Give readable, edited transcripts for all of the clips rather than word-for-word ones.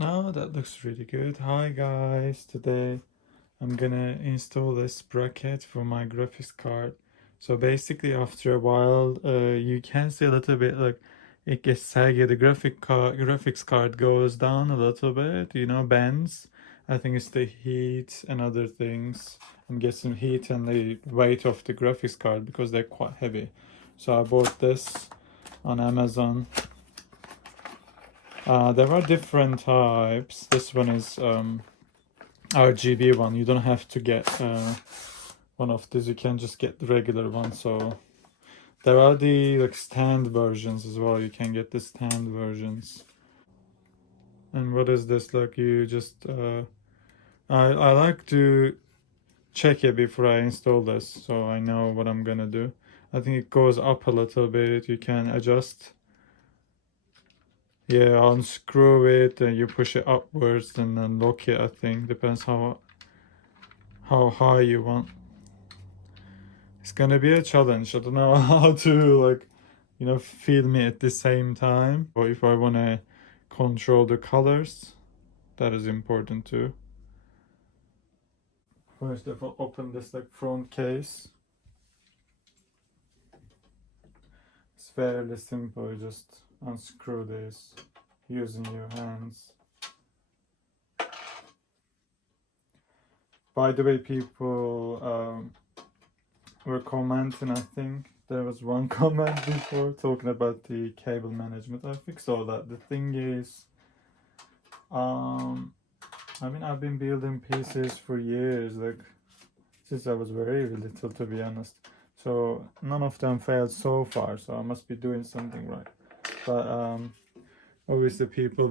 Oh, that looks really good. Hi guys, today I'm gonna install this bracket for my graphics card. So basically after a while, you can see a little bit like it gets saggy. The graphics card goes down a little bit, bends. I think it's the heat and other things. I'm guessing heat and the weight of the graphics card because they're quite heavy. So I bought this on Amazon. There are different types. This one is RGB one. You don't have to get one of these. You can just get the regular one. So there are the like stand versions as well. You can get the stand versions. And what is this? Like you just I like to check it before I install this, so I know what I'm gonna do. I think it goes up a little bit. You can adjust. Yeah, unscrew it and you push it upwards and then lock it. I think depends how high you want. It's gonna be a challenge. I don't know how to like, film it at the same time. Or if I wanna control the colors, that is important too. First of all, open this like front case. It's fairly simple. You just unscrew this using your hands. By the way, people were commenting. I think there was one comment before talking about the cable management. I fixed all that. The thing is, I've been building PCs for years, like since I was very little, to be honest. So none of them failed so far. So I must be doing something right. But obviously, people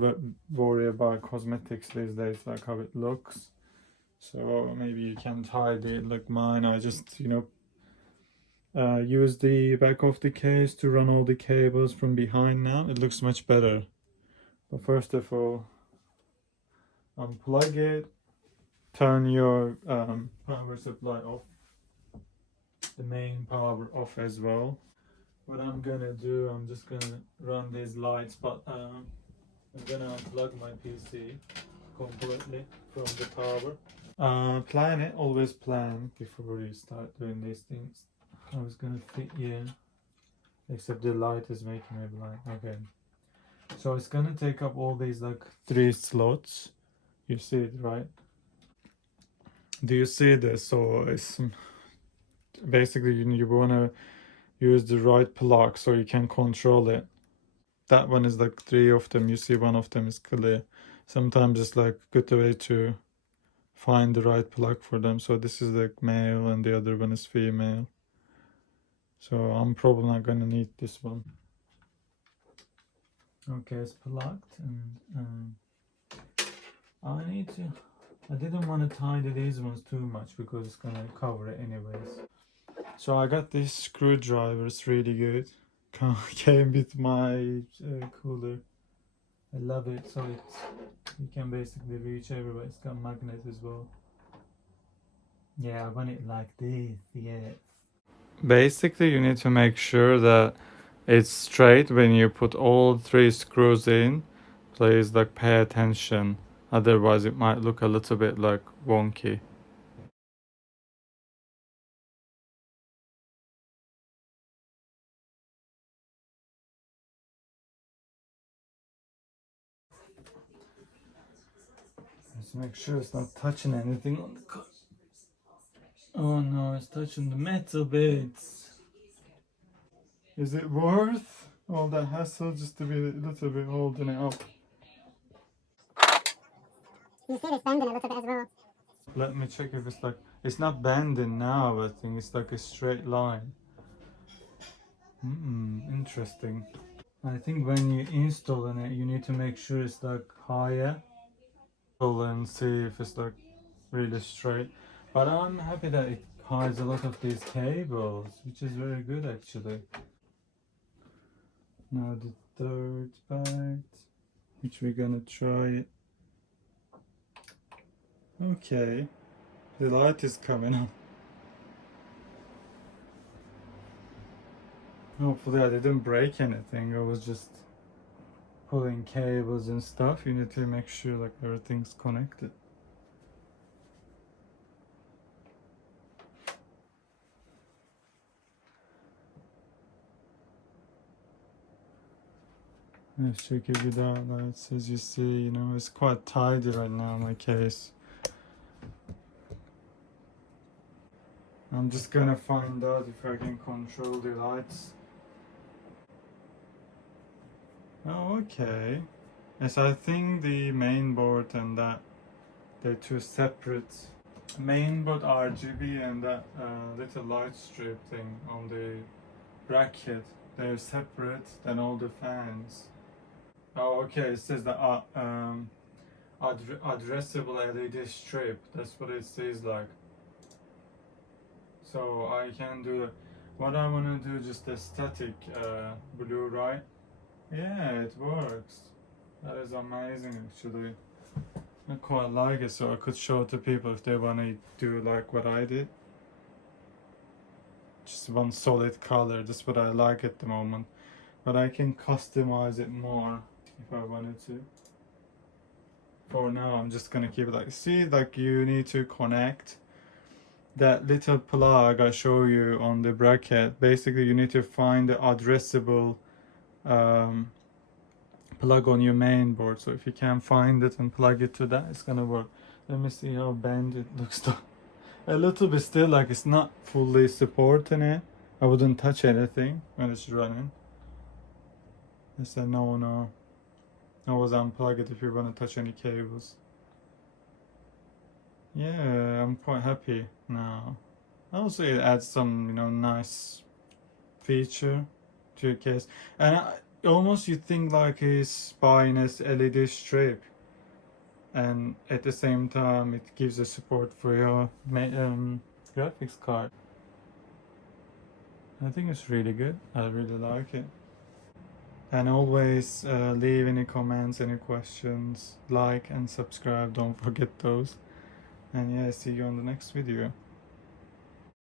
worry about cosmetics these days, like how it looks. So maybe you can hide it like mine. I just use the back of the case to run all the cables from behind now. It looks much better. But first of all, unplug it, turn your power supply off, the main power off as well. What I'm gonna do, I'm just gonna run these lights, but I'm gonna unplug my PC completely from the power. Plan it, always plan before you start doing these things. I was gonna fit, yeah, except the light is making me blind. Okay. So it's gonna take up all these like 3 slots. You see it, right? Do you see this? So it's basically you wanna use the right plug so you can control it. That one is like 3 of them. You see one of them is clear. Sometimes it's like good way to find the right plug for them. So this is like male and the other one is female. So I'm probably not gonna need this one. Okay, it's plugged and I didn't want to tidy these ones too much because it's gonna cover it anyways. So I got this screwdriver, it's really good. Came with my cooler. I love it, so you can basically reach everywhere. It's got magnet as well. Yeah, I want it like this, yeah. Basically, you need to make sure that it's straight when you put all 3 screws in. Please like pay attention. Otherwise it might look a little bit like wonky. Just make sure it's not touching anything on the car. Oh no, it's touching the metal bits. Is it worth all that hassle just to be a little bit holding it up? You see it's bending a little bit as well. Let me check if it's like, it's not bending now, I think it's like a straight line. Interesting. I think when you install it, you need to make sure it's like higher. And see if it's like really straight. But I'm happy that it hides a lot of these cables, which is very good actually. Now the third part, which we're gonna try. Okay, the light is coming on. Hopefully I didn't break anything. I was just pulling cables and stuff, you need to make sure like everything's connected. Let's check it without lights. As you see, you know, it's quite tidy right now, my case. I'm just gonna find out if I can control the lights. Oh, okay. Yes, I think the main board and that, they're two separate. Main board RGB and that little light strip thing on the bracket, they're separate than all the fans. Oh, okay. It says that addressable LED strip. That's what it says like. So I can do what I want to do. Just a static blue, right? Yeah, it works. That is amazing, actually. I quite like it, so I could show it to people if they want to do like what I did. Just one solid color. That's what I like at the moment. But I can customize it more if I wanted to. For now, I'm just gonna keep it like, see, like you need to connect that little plug I show you on the bracket. Basically, you need to find the addressable plug on your main board. So if you can find it and plug it to that, it's gonna work. Let me see how bent it looks. A little bit still, like it's not fully supporting it. I wouldn't touch anything when it's running. I said no. Always unplug it if you want to touch any cables. Yeah, I'm quite happy now. Also, it adds some, you know, nice feature to your case. And almost you think like it's buying a LED strip, and at the same time it gives a support for your graphics card. I think it's really good. I really like it. And always leave any comments, any questions, like and subscribe, don't forget those. And yeah, see you on the next video.